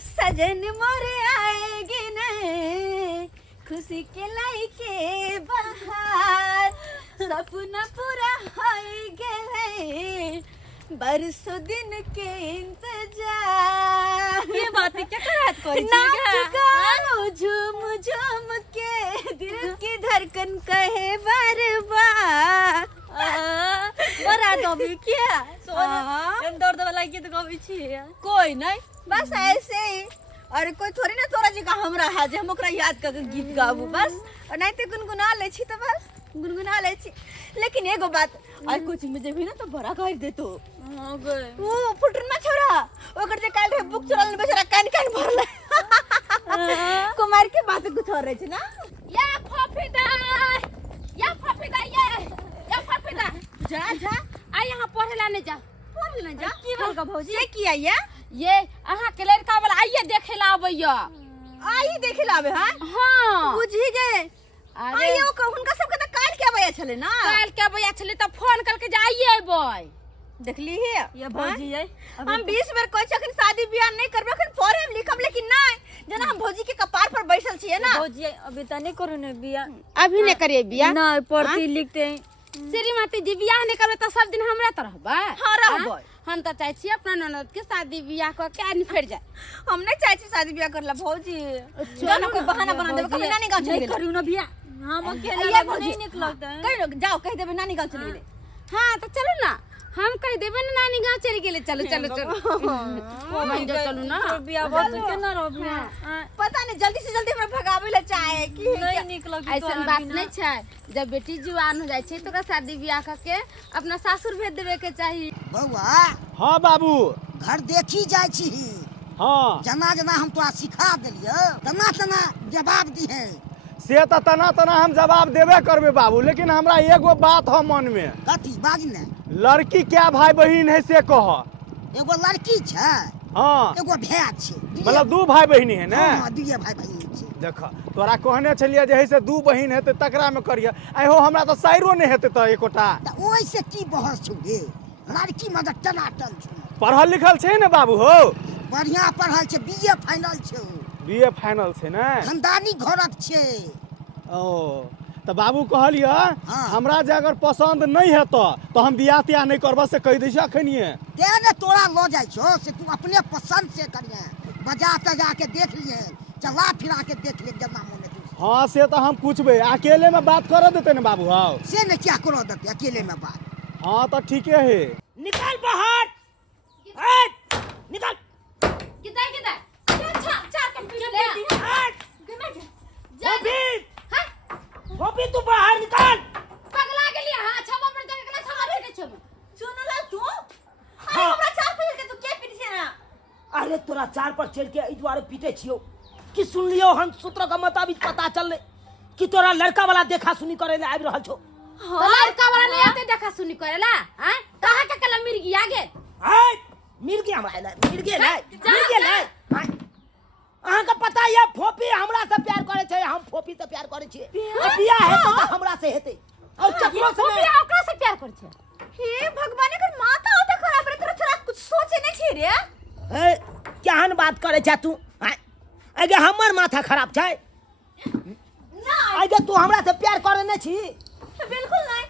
सजन मोरे आएगी ने खुशी के लाई के बहार सपना पूरा होएगे बरसों दिन के इंतजार। ये बातें क्या करत कोई नाच गाओ झूम झूम के दिल की धड़कन कहे बार बार। बड़ा दबी क्या सोन दर्द वाला गीत गबी छी कोई नहीं बस ऐसे ही। और कोई थोड़ी ना तोरा जी का हमरा है जे हम ओकरा याद करके गीत गाबू बस। और नहीं तो गुनगुना ले छी तो बस गुनगुना ले छी। लेकिन एगो बात और कुछ मुझे भी ना तो बड़ा कर दे तो वो फुटन में छोरा ओकर जे काल रे बुक चोरल बेचारा कान कान भरले कुमार के बात कुछ और रहे छ ना। या फफीदा या फफीदा जा जा आ यहाँ पढ़े लाने जा पढ़ ले जा की बोल का भौजी से किया ये अहाँ के लड़का वाला आइए देखे ला आबैया आई देखे लावे हां हां बुझी गए। आइयो को हुनका सब के त काल के आबैया छले ना काल के आबैया छले त फोन करके जाइए आबै देखली है ये भौजी है हम 20 बार कोई अखन शादी ब्याह नहीं करबे अखन पढ़े लिखम लेकिन नहीं जना हम भौजी के कपार पर बैठल छिए ना। भौजी अभी त नहीं करू ने बियाह अभी नहीं करिए बियाह नहीं पढ़ती लिखते श्रीमती जी बियाह नहीं करबे त सब दिन हमरा त रहबा हां रहबै हम त चाहे छी अपना ननद के शादी बियाह क के आनी फेर जाए। हम नहीं चाहे छी शादी ब्याह करला भौजी जानो कोई बहाना बना देबे कभी नानी गांव चले गेल करू ना बियाह हम अकेला नहीं निक लगता है कह जाओ कह देबे नानी गांव चले गेले। हां त चलो ना हम कह देबे ना नानी गांव चले गेले चलो चलो वहीं जा चलो ना बियाह बहुत के ना रो पता नहीं जल्दी से जल्दी हमरा भगावे ले चाहे कि नहीं निक लगे ऐसन बात नहीं छै जब बेटी जवान हो जाय छै तो शादी बियाह क के अपना सासुर भेज देबे के चाहिए। बउआ हाँ बाबू घर देखी जाय छी हाँ जना जना हम तोरा सिखा देलियो तना तना जवाब दिहे से तो तना तना हम जवाब देबे करबे बाबू लेकिन हमरा एगो बात है मन में कथी बाज ने लड़की क्या भाई बहन है से कह। एगो लड़की छै हाँ एगो भाई छै मतलब दू भाई बहन है ना। हां दुइये भाई बहन छै देख तोरा कहने छलिए जे है से दू बहन हेते तकरा में करिए आइहो हमरा तो साइरो नहीं हेते तो एकोटा त ओइ से की बहस छौ रे लड़की में त टनाटन छौ पढ़ल लिखल छै ना बाबू हो बढ़िया पढ़ल छै बीए फाइनल छौ बीए फाइनल छै ना खानदानी घरक छै ओ तो बाबू कहलिए हाँ। हमरा जे अगर पसंद नहीं है तो हम बियाह तियाह नहीं करबा से कह दै छी अखनिए ते ने तोरा ल जाय छौ से तू अपने पसंद से करिए बजा तजा के देख लिए चला फिरा के देख ले जना मोने तू हाँ से तो हम पूछबे अकेले में बात कर देते ना बाबू हाँ से ने क्या करो देते अकेले में बात। हाँ तो ठीके है निकल बाहर हट निकल किधर किधर अच्छा चार कंप्यूटर ले हट जा गोपी तू बाहर निकल पगला गेली हां छबा पर तक ना छबा भेटे छबा सुनला तू अरे हमरा चार पर के तू के पीट छै ना। अरे तोरा चार पर चढ़ के ई द्वारे पीटे छियो कि सुन लियो हम सूत्र का मुताबिक पता चलले कि तोरा लड़का वाला देखा सुनी करे ले आबि रहल छौ। तो लड़का वाला नहीं आते देखा सुनी करेला हैं कहां के कलम मिर्गी आगे हट मिर्गी हमरा मिर्गी ले अहाँ का पता ये फोपी हमरा से प्यार करे छै हम फोपी से प्यार करे छियै बियाह हेतै त हमरा से हेतै और चकरो से फोपी ओकरा से प्यार कर छै। हे भगवान कर माथा उठा खराब रे तोरा कुछ सोचे नहीं छी रे ए केहन बात करे छै तू आगे हमर माथा खराब छै ना आगे तू हमरा से प्यार करे नै छी बिल्कुल नहीं।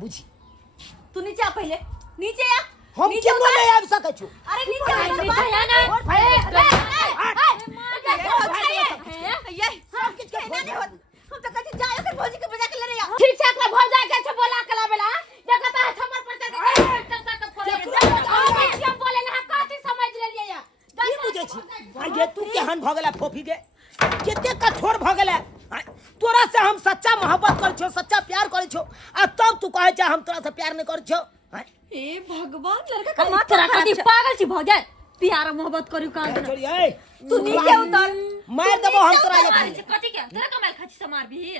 बुझी तू नीचे आ पहले नीचे आ हम नीचे केनो नहीं आबि सकै छी अरे नीचे आ ये सब कुछ कहना नहीं होत हम तो कहती जाओ कर भौजी के बजा के ले रे ठीक ठाक ला भौ जाए के बोला कला बेला देखता है छमर पर के हम बोले ना काती समझ ले लिया की बुझे छी आगे तू केहन भ गेला फोफी के केते कठोर भ गेला तोरा से हम सच्चा मोहब्बत कर छो सच्चा प्यार कर छो आ तब तू कहे छ हम तोरा से प्यार नहीं कर छो। हे भगवान लड़का का माथा तेरा खराब कति छै। पागल छी भौ जाए प्यार मोहब्बत करू का छोड़ी ए तू नीचे उतर मार देबो हम तोरा ये कति के तेरा कमाल खाची से मार भी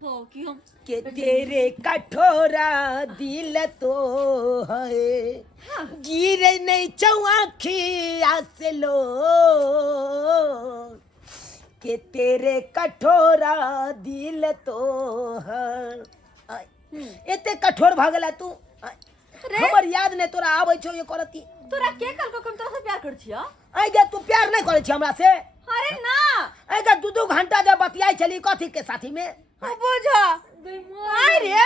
भौ की हम के तेरे कठोरा दिल तो है गिरे नहीं चौआखी से लो के तेरे कठोरा दिल तो है एते कठोर भ गेला तू हमर याद ने तोरा आबै छौ ये करती तोरा के कल को हम तोरा से प्यार कर छियो? आई गे तू प्यार नहीं करे छी हमरा से? अरे ना आई गे 2 घंटा जब बतियाई चली कथी के साथी में? तू बुझा आई रे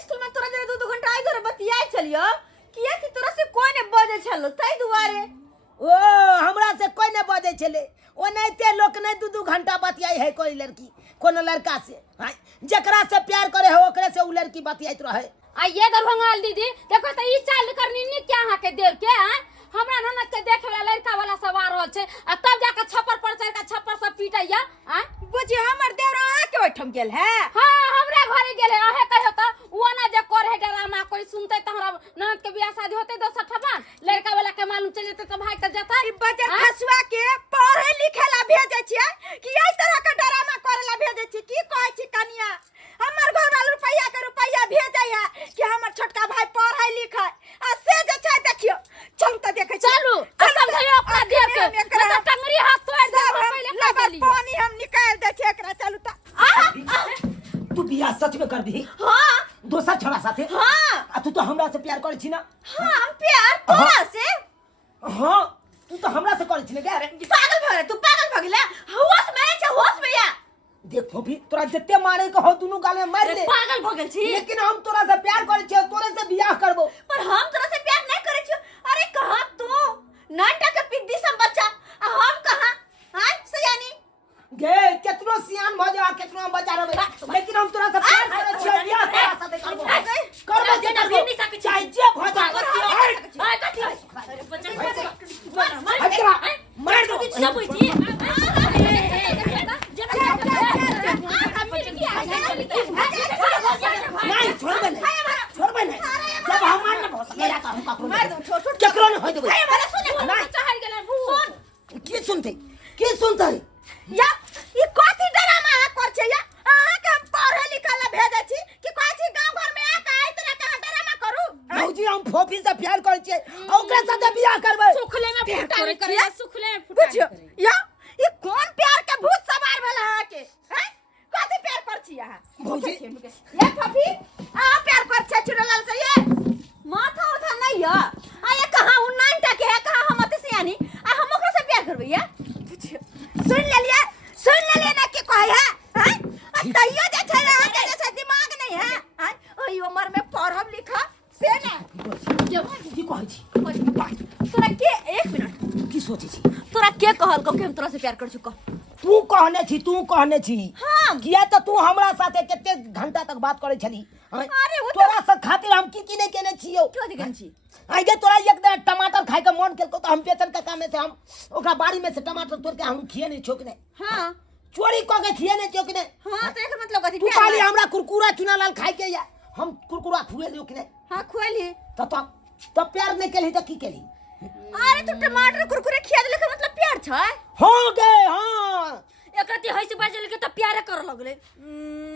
स्कूल में तोरा जरे 2 घंटा आई तोरा बतियाई चलियो किया कि तोरा से कोई ने बजे छलो तई दुआरे। ओ हमरा से कोई नहीं बजे छले ओ नैते लोक नहीं 2 घंटा बतियाई है कोई लड़की कोनो लड़का से हां जकरा से प्यार करे है ओकरे से उ लड़की बतियाइत रहे। आ ये दरभंगा दीदी देखो त ई चाल करनी नि क्या हां के देव के हां हमरा ननद के देखे वाला लड़का वाला सवार हो छे आ तब जाके छप्पर पर चढ़ के छप्पर से पीटैया हां बुझी हमर देवरा के बैठम गेल है। हां हमरा घरे गेले अहे कहियो त वो ना जे करे ड्रामा कोई सुनते त हमरा ननद के बियाह शादी होते 10 ठबान लड़का वाला के मालूम चल जेते त भाई त जता ई बजर खसुआ के पढ़े लिखे ला भेजे छिए कि एई तरह के ड्रामा करे ला भेजे छी की कहै छी कनिया हमर घर वाला रुपया भेजै है कि हमर छोटका भाई पढ़ै लिखै आ से जे छै देखियो चल त देखे चलू समझियो अपना देव के त टंगरी हाथ तोड़ दे पहले लगल पानी हम निकाल दे छी एकरा चलू त तू बियाह सच में कर दी? हां दोसर छोरा साथे? हां आ तू तो हमरा से प्यार करे छी ना? हां प्यार तोरा से हां तू तो हमरा से करे छी ना गे? पागल भरे तू पागल भगला होश में छै होश में या देख फोफी तोरा जत्ते मारे के हो दुनु गाले मार दे पागल भगल छी लेकिन हम तोरा से प्यार करे छी तोरे से बियाह करबो। पर हम तोरा से प्यार नहीं करे छी। अरे कहां तू 9 टका पिद्दी सब बच्चा आ हम कहां हां सयानी गे केतनो सियान भ जा केतनो बच्चा रहबे लेकिन हम तोरा से प्यार करे छी बियाह तोरा साथे करबो करबो जे करबो चाहे जे भ जा हां कथि अरे बच्चा मार दो सब होई थी नहीं छोड़बे नहीं जब हम मार ना भस मेरा का हम का मार दो छोड़ केकरो नहीं होय देबे मारे सुने नहीं चढ़ गेला सुन की सुनते या ई कथि ड्रामा कर छै या अहाँ के हम पढ़े लिखे ला भेजे छी कि कहै छी गांव घर में आके आई तरह के ड्रामा करू। भौजी हम फोफी से प्यार करे छी ओकरा साथे बियाह करबै सुखले में फुटानी करे सुखले में फुटानी बुझियो या ई कौन प्यार के भूत सवार भेल अहाँ के हैं कथि प्यार कर छी अहाँ भौजी ये फफी आ प्यार कर छै चुड़लाल से ये माथा उठा नहीं है आ ये कहां उ 9 टके है कहां हम अते सियानी आ हम ओकरा से प्यार करबै या सुन ले लिया ना के कहै है हैं तइयो जे छै अहाँ के जे छै दिमाग नहीं है हैं ओई उम्र में पढ़ब लिखब से ना की कहै छी तोरा के 1 मिनट की सोचै छी तोरा के कहल को कि हम तोरा से प्यार कर चुका तू कहने छी हां किया तो तू हमरा साथे केते घंटा तक बात करे छली अरे वो तोरा से खातिर हम की नहीं केने छियो क्यों दिखन छी आई गे तोरा एक दिन टमाटर खाए के मन केलको तो हम पेचन के काम में से हम ओकरा बाड़ी में से टमाटर तोड़ के हम खिए नहीं छोकने हां चोरी क के खिए नहीं छोकने हां तो एकर मतलब कथि तू खाली हमरा कुरकुरा चुना लाल खाए के या हम कुरकुरा खुए लियो कि नहीं हां खुआली तो प्यार नहीं केली तो की केली अरे तू टमाटर कुरकुरे खिया देले का मतलब प्यार छै हो गे हां एकरती हइसे बाजल के त प्यार कर लगले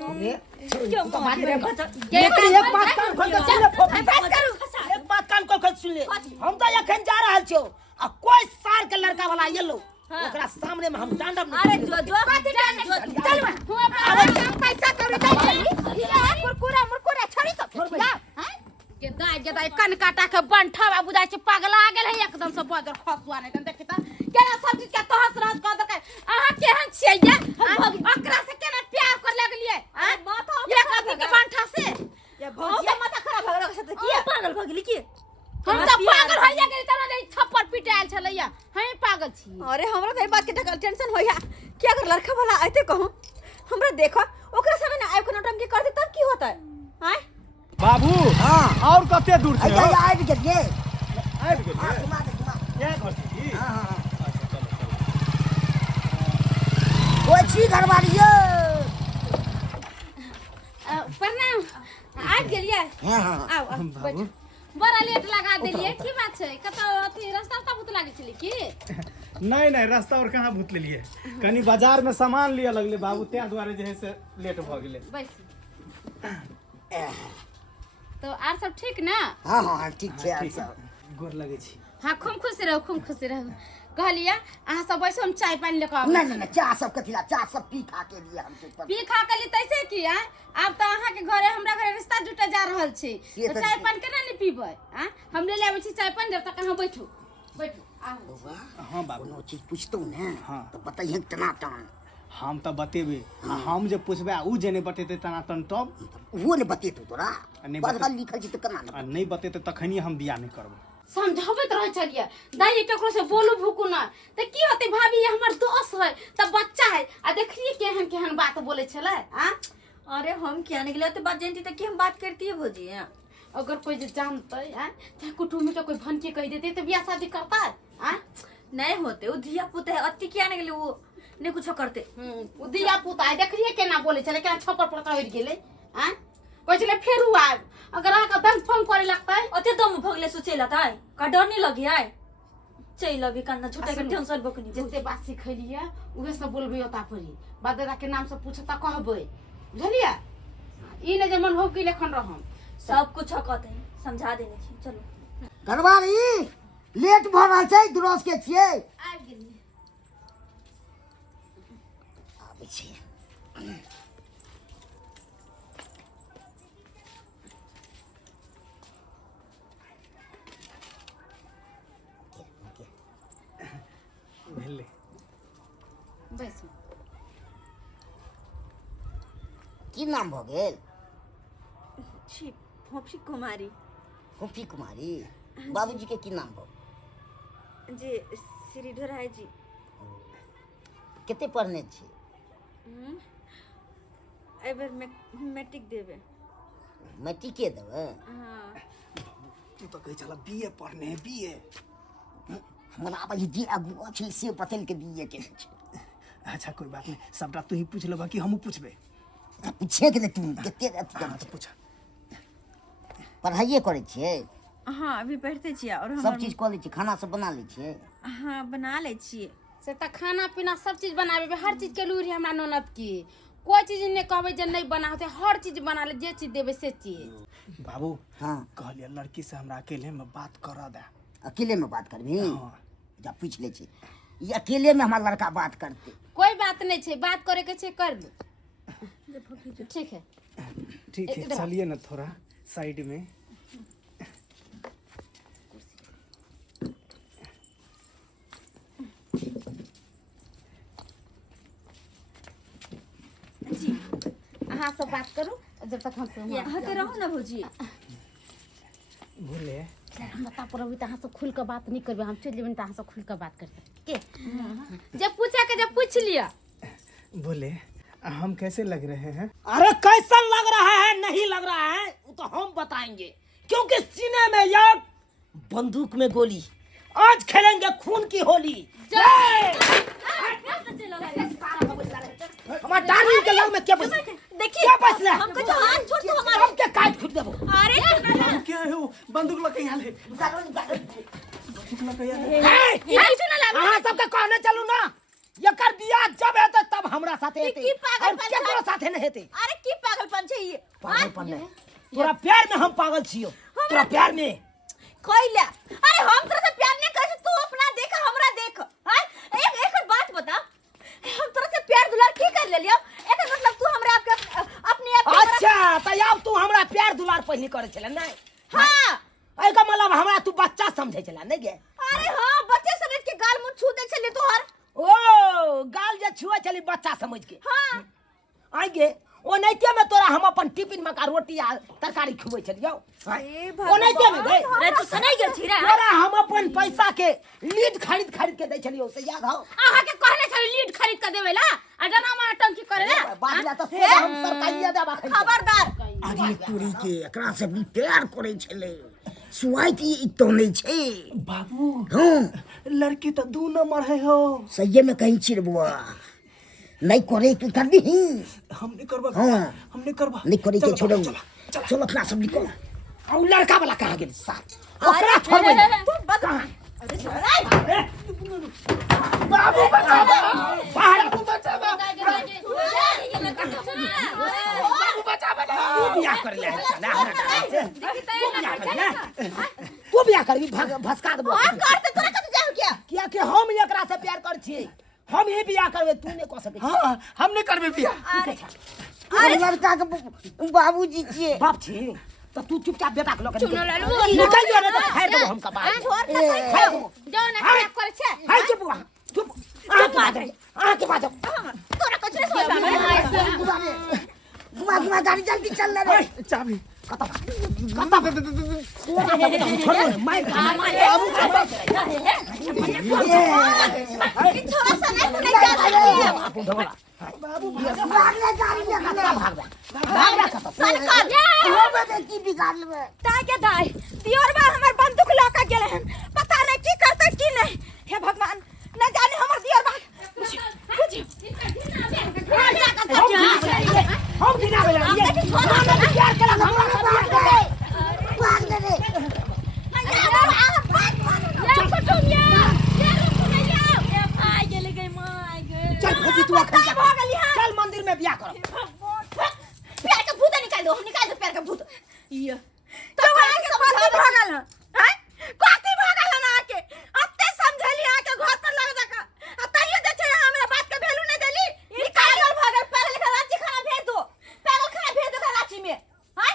क्यों तो बात रे एक बात कान खोल के सुन ले फोफी बस करू एक बात कान खोल के सुन ले हम तो एखन जा रहल छियो आ कोई सार के लड़का वाला येलो ओकरा सामने में हम डांडब अरे जो कथि डांड चल अरे पैसा करू कुरकुरा मुरकुरा छोड़ी सब हां के दाई के दाई कन काटा के बंठा बुझाय छै पागला आ गेल है एकदम से बजर खसुआ नहीं देख त केना सब चीज के तहस रहत क दे अहाँ केहन छियै ये ओकरा से केना प्यार कर लगलिए माथा ये कथि के बंठा से ये भौजी माथा खराब भगला से त की पागल भगली की हम तो पागल होइया गेली तना दे थप्पड़ पिटायल छलैया हम पागल छी अरे हमरा त ए बात के टेंशन होइया क्या अगर लड़का वाला आते कहूं हमरा देखो ओकरा समय ना आइब कोनो टंकी कर दे तब की होता है हैं बाबू हां और कते दूर छै आइए आबि गेलिए आबि गेलिए हां घुमा दे क्या घर छै की हां ओ छी घरवालियो प्रणाम आ गेलिए हां हां आओ बैठ बड़ा लेट लगा देलिए की बात छै कत अथी रास्ता बहुत लागे छली की नहीं रास्ता और कहाँ भूत लेलिए कनी बाजार में सामान लिया लगले बाबू त्या द्वारे जे है से लेट भ गेले बैठ तो आर सब ठीक ना हां हां ठीक छै ठीक है गोर लगे छी हाँ खूब खुश रहो कहलिए अहाँ सब बैसो हम चाय पानी लेकर आबै नहीं नहीं नहीं, चाह सब कथिला, चाह सब पी खा के लिए हमसे पर। पी खा के ली तैसे की आ आब तो अहाँ के घरे हमरा घरे रिश्ता जुटे जा रहल छै से तो तऽ चाय पानी केना नहीं पीबै आ हम ले आबै छी चाय पानी जब तक अहाँ बैठू बैठू आओ हाँ बाबू कोनो चीज पूछतौ ने हाँ। तो बताइए तना तन हम तो बतेबे हम जब पूछबे उ जे नहीं बतेते तना तन तब वो ने बतेतौ तोरा नहीं पढ़ल लिखल छी त केना आ नहीं बतेते तखनी हम बियाह नहीं करबो। समझाबैत रह चलिए दाई केकरो से बोलू भूकू ना त की होते भाभी ये हमर दोस्त है त बच्चा है आ देखिए केहन केहन बात बोले छले आ अरे हम क्या निकले तो बात जानती तक कि हम बात करती है भौजी हैं। अगर कोई जे जानते है चाहे कुटुम्ब के कोई भन के कह देते तो बियाह शादी करता है आ नहीं होते वो धिया पुता है अति क्या निकले वो नहीं कुछ करते। उ दिया पुता है देखिए केना बोले छले केना छपर पर कह गेले आ कोई चले फेर हुआ अगर आका दम फोन करे लगता है अते दम भगले सोचेला था का डर नहीं लगी है चल अभी कान्ना झूठा के टेंशन बकनी जते बात सिखलिए उहे सब बोलबे ओता परी बाद दादा के नाम से पूछता कहबे बुझलिए ई ने जे मन हो कि लेखन रहम सब कुछ कहते हैं समझा देने छी चलो घरवाली लेट भ रहल छै दुरोस के छियै आ गेली आबै छी। भेले बैसू की नाम भ गेल? छी फोफी कुमारी गोपी कुमारी। बाबूजी के की नाम भ? जी श्रीधर है जी। कते पढ़ने छी? एबर मैट्रिक देबे। मैट्रिक के देबे? हाँ तू तो कहे चला बीए पढ़ने है बीए। हमरा अब जे अगुआ छै से बतल के बीए के छै। अच्छा कोई बात नहीं सबटा तू ही पूछ लेबा कि हमहू पूछबे। पूछे के तू कते अथी हाँ कर तो पूछ। पढ़ाइए करे छियै? हाँ अभी पढ़ते छियै और सब हम चीज कऽ लै छियै, खाना सब बना लै छियै? हाँ बना ले छियै। से त खाना पीना सब चीज बनाबे हर चीज के लूरी हमरा ननद की कोई चीज ने कहबे जे नहीं बना होते हर चीज बना ले जे चीज देबे से चीज। बाबू हाँ कहलिए लड़की से हमरा अकेले में बात करा दे। अकेले में बात करबी? हाँ। जा पूछ ले छी ये अकेले में हमारा लड़का बात करते? कोई बात नहीं छे बात करे के छे कर लो ठीक है ठीक है इधर आ। चलिए ना थोड़ा साइड में। जी अहाँ सब बात करू जब तक हम यहाँ तो रहो ना भौजी। बोले हम बता पर अभी अहाँ सब खुल के बात नहीं करबे हम चल जेबे त अहाँ सब खुल के बात कर के जब पूछा के जब पूछ लिया बोले हम कैसे लग रहे हैं? अरे कैसा लग रहा है नहीं लग रहा है वो तो हम बताएंगे क्योंकि सीने में यार बंदूक में गोली आज खेलेंगे खून की होली। हमारा डाली के लग में क्या बच देखिए क्या बचला हमको जो हाथ छोड़ तो हमारे हम के काट खुद देबो। अरे क्या है वो बंदूक लग गई हाले बंदूक लग गई हाले। हां सब के कहने चलू ना एकर बियाह जब हेते तब हमरा साथे हेते की पागल और केकरो साथे नहीं हेते। अरे की पागलपन छै ये पागलपन नहीं तोरा प्यार में हम पागल छियो तोरा प्यार में कोइला। अरे हम तोरा से प्यार नहीं कर तू अपना देख हमरा देख। हां एक बात बता हम तोरा से प्यार दुलार की कर ले लियो एकर मतलब तू हमरा आपके अपने आप अच्छा त अब तू हमरा प्यार दुलार पहले करे छले नहीं? हां एका मतलब हमरा तू बच्चा समझे छले नहीं गे? अरे हां बच्चे समझ के गाल मुंह छू दे छले तोहर। ओ गाल जे छुए चली बच्चा समझ के हां आई गे ओ नैते में तोरा हम अपन टिफिन में का रोटी आ तरकारी खुबै छलियो ओ नैते में गए अरे तू सनाई गेल छी रे। तोरा हम अपन पैसा के लीड खरीद के दे छलियो से याद हो? अहाँ के कहने छली लीड खरीद के देवे ला आ जना मार टंकी करे ला बात ला तो से हम सरकारिया देबा खरीद। खबरदार अरे तोरी के एकरा से भी प्यार करे छले सुवाइती ई तो नहीं छे बाबू हाँ लड़की तो 2 नंबर है हो। सही में कहीं छिर बुआ नहीं करे के कर दी हम नहीं करबा। हाँ हम नहीं करबा। नहीं करे के चलो, छोड़ो चलो, चलो अपना सब निकल। और लड़का वाला कहां गेल साथ अरे ओकरा छोड़ दे तू बता अरे छोड़ बाबू बचाओ बाहर बाबू तू बियाह कर ले चला हमरा तू बियाह करबी भसका देबो हां कर ते तोरा कत जाऊ क्या किया कि हम एकरा हम ही बियाह करबे तू नहीं कह सके हाँ हम नहीं करबे बियाह। अरे लड़का के बाबूजी छिए। बाप छी तो तू चुपचाप बेटा के लोग चुनो लालू निकल जो नहीं तो फेर देबो हमका बात जाओ ना क्या करे छे हाय चुप वहाँ चुप आके बाजो तोरा कुछ नहीं सोचा घुमा गाड़ी जल्दी चल रे। चाबी कता छोड़ मैं थोड़ा सा नहीं जा बाबू ढोला भागले गाड़ी ले साल कर हो बे की बिगाड़ लेबे। ताय के दाई दियोरबा हमर बंदूक लौका गेले हन, पता नहीं की करते की नहीं। हे भगवान न जाने हमर दियोरबा बुझ हम बिना बोले ये प्यार करा भाग ले रे। चल फूफी तू अखन चल मंदिर में बियाह करो। पैर का भूत निकाल दो, हम निकाल दो पैर का भूत। ये तो वहां के समझा भागल हैं काती भागल ना आके अत्ते समझली आके घर पर लग जाका अतइयो जे छै हमरा बात के वैल्यू नहीं देली। निकाल भागल पैर लेकर रांची खाना भेज दो, पैर खाना भेज दो रांची में। हैं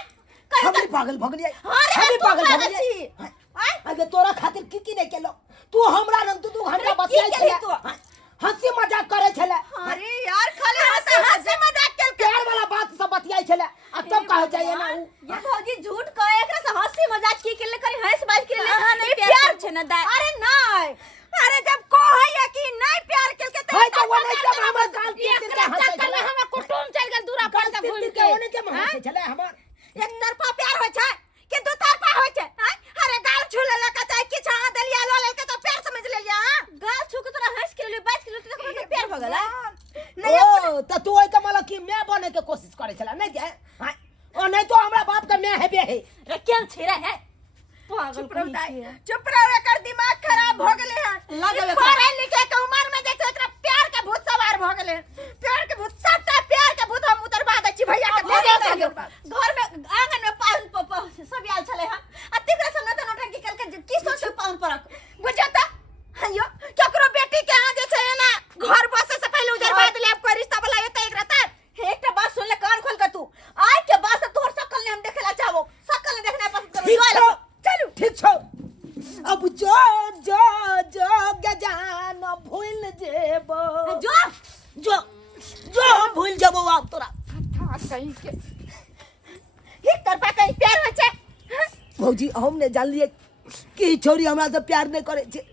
हम भी पागल भगलिए अरे हम भी तू पागल पागल भगलिए छी। हैं अगे तोरा खातिर की नहीं केलो तू हमरा रंग तू हमरा बतियाई की केली छले तू? हंसी मजाक करे छले अरे यार खाली हंसी मजाक के प्यार वाला बात सब बतियाई छले अब तब कहे चाहिए ना ये भौजी झूठ कहे एकरा से हंसी मजाक की के ले करी हंस बात के ले नहीं प्यार छै ना दाई। अरे नहीं अरे जब को है या कि नहीं प्यार के तो है तो वो नहीं जब हमर गाल की एकरा चक्कर में हमर कुटुम चल गेल दूरा पर से भूल के ओने के हंसे छले हमर एक तरफा प्यार होय छै कि दो तरफा होय छै। हैं अरे गाल छू ले लका चाहे कि छा दलिया लो ले के तो प्यार समझ ले लिया। हां गाल छू के तोरा हंस के ले बात के ले तो मतलब प्यार हो गेल नहीं। ओ त तू ओइ के मतलब की मैं बने के कोशिश करे छले नहीं जे हां ओ नहीं तो हमरा बाप का मैं है बे है रे केन छिरे है पागल चुप रहो एकर दिमाग खराब हो गेले है। पढ़े लिखे के उम्र में देख एकरा प्यार के भूत सवार भ गेले। प्यार के भूत सबटा प्यार के भूत हम उतरबा दै छी भैया के दे घर में आंगन में पाउन सब आयल छले हन आ तिकरा से न त नोटंकी कल के की सोच पाउन पर बुझता हयो केकरो बेटी के आ जे छै ना घर बसे से पहले उजरबा देले अब कोई रिश्ता वाला एते एक रहता एकटा बात सुन ले कान खोल के तू आज के बाद से तोहर शकल ने हम देखेला चाहबो शकल ने देखना पसंद करो। चलो ठीक छो अब जो जो जो गजान भूल जेबो जो जो जो भूल जेबो आप तोरा कहीं के एक तरफा कहीं प्यार हो छै। भौजी हमने जान लिए कि छोरी हमरा से प्यार नहीं करे छे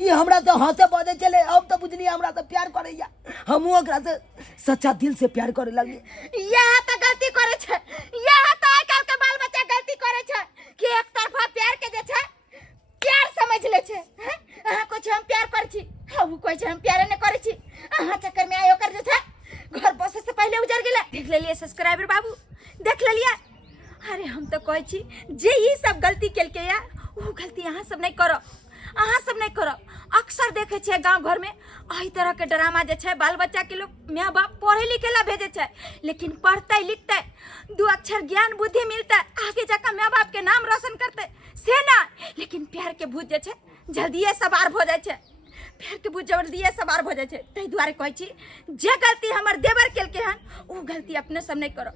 ये हमरा से हंसे बजे चले अब तो बुझनी हमरा से प्यार करैया हमहु ओकरा से सच्चा दिल से प्यार करे लगी। यह तो गलती करे छै, यह तो आजकल के बाल बच्चा गलती करे छै कि एक तरफा प्यार के जे छै प्यार समझ ले छै। हैं अहाँ कुछ हम प्यार कर छी हम कोई छै हम प्यार नहीं करे छी अहाँ चक्कर में आयो कर जे छै घर बसे से पहले उजर गेले। देख लेलिए सब्सक्राइबर बाबू देख लेलिए। अरे हम तो कहै छी जे ई सब गलती केलके या वो गलती अहाँ सब नहीं करो, अहाँ सब नहीं करो। अक्सर देखे छे गांव घर में एही तरह के ड्रामा जे छे बाल बच्चा के लोग माँ बाप पढ़े लिखे ला भेजे छे लेकिन पढ़ते लिखते दो अक्षर ज्ञान बुद्धि मिलता आगे जाकर माँ बाप के नाम रोशन करते से ना। लेकिन प्यार के भूत जे छे जल्दिए सवार हो जाए छे, प्यार के भूत जल्दिए सवार हो जाए छे। तै दुआरे कहै छी जे गलती हमर देवर केलके हन वो गलती अपने सब नहीं करो।